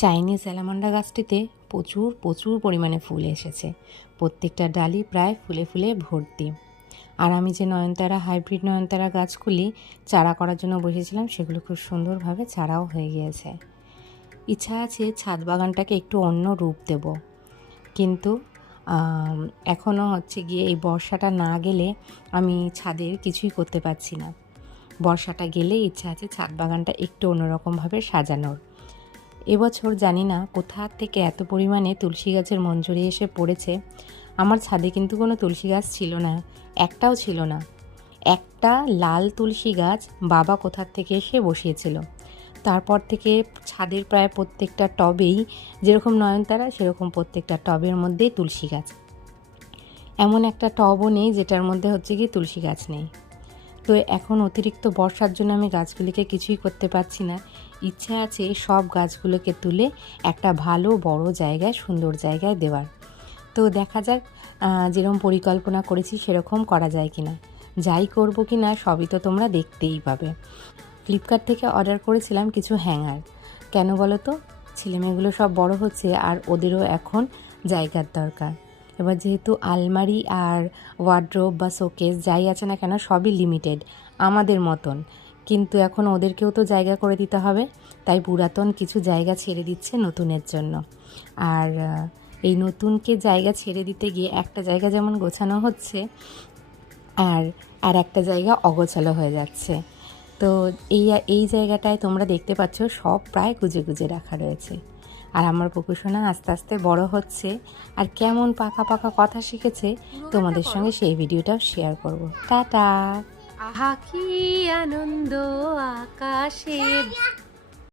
Chinese allamanda গাছটিতে প্রচুর প্রচুর পরিমাণে ফুল এসেছে। প্রত্যেকটা ডালি প্রায় ফুলে ফুলে ভর্তি। আর আমি যে নয়নতারা হাইব্রিড নয়নতারা গাছগুলি চারা করার জন্য বসেছিলাম, সেগুলো খুব সুন্দরভাবে চারাও হয়ে গিয়েছে। ইচ্ছা আছে ছাদ বাগানটাকে একটু অন্য রূপ দেব, কিন্তু এখনও হচ্ছে গিয়ে এই বর্ষাটা না গেলে আমি ছাদের কিছুই করতে পারছি না। বর্ষাটা গেলে ইচ্ছা আছে ছাদ বাগানটা একটু অন্যরকমভাবে সাজানোর। এবছর জানি না কোথা থেকে এত পরিমাণে তুলসী গাছের মঞ্জুরি এসে পড়েছে। আমার ছাদে কিন্তু কোনো তুলসী গাছ ছিল না, একটাও ছিল না। একটা লাল তুলসী গাছ বাবা কোথার থেকে এসে বসিয়েছিল। তারপর থেকে ছাদের প্রায় প্রত্যেকটা টবেই যেরকম নয়নতারা, সেরকম প্রত্যেকটা টবের মধ্যেই তুলসী গাছ। এমন একটা টবও নেই যেটার মধ্যে হচ্ছে কি তুলসী গাছ নেই। তো এখন অতিরিক্ত বর্ষার জন্য আমি গাছগুলিকে কিছুই করতে পারছি না। ইচ্ছা আছে সব গাছগুলোকে তুলে একটা ভালো বড় জায়গায়, সুন্দর জায়গায় দেওয়ার। তো দেখা যাক যেরকম পরিকল্পনা করেছি সেরকম করা যায় কি না। যাই করব কি না সবই তো তোমরা দেখতেই পাবে। ফ্লিপকার্ট থেকে অর্ডার করেছিলাম কিছু হ্যাঙ্গার। কেন বলো তো? ছেলেমেয়েগুলো সব বড় হচ্ছে আর ওদেরও এখন জায়গার দরকার। এবার যেহেতু আলমারি আর ওয়ার্ড্রোব বা শোকেস যাই আছে না কেন সবই লিমিটেড আমাদের মতন, কিন্তু এখন ওদেরকেও তো জায়গা করে দিতে হবে। তাই পুরাতন কিছু জায়গা ছেড়ে দিচ্ছে নতুনের জন্য। আর এই নতুনকে জায়গা ছেড়ে দিতে গিয়ে একটা জায়গা যেমন গোছানো হচ্ছে, আর একটা জায়গা অগোছালো হয়ে যাচ্ছে। তো এই জায়গাটায় তোমরা দেখতে পাচ্ছ সব প্রায় গুজে গুজে রাখা রয়েছে। আর আমার পুকুসোনা আস্তে আস্তে বড় হচ্ছে, আর কেমন পাকা পাকা কথা শিখেছে তোমাদের সঙ্গে সেই ভিডিওটাও শেয়ার করব। টাটা। আহা কি আনন্দ আকাশে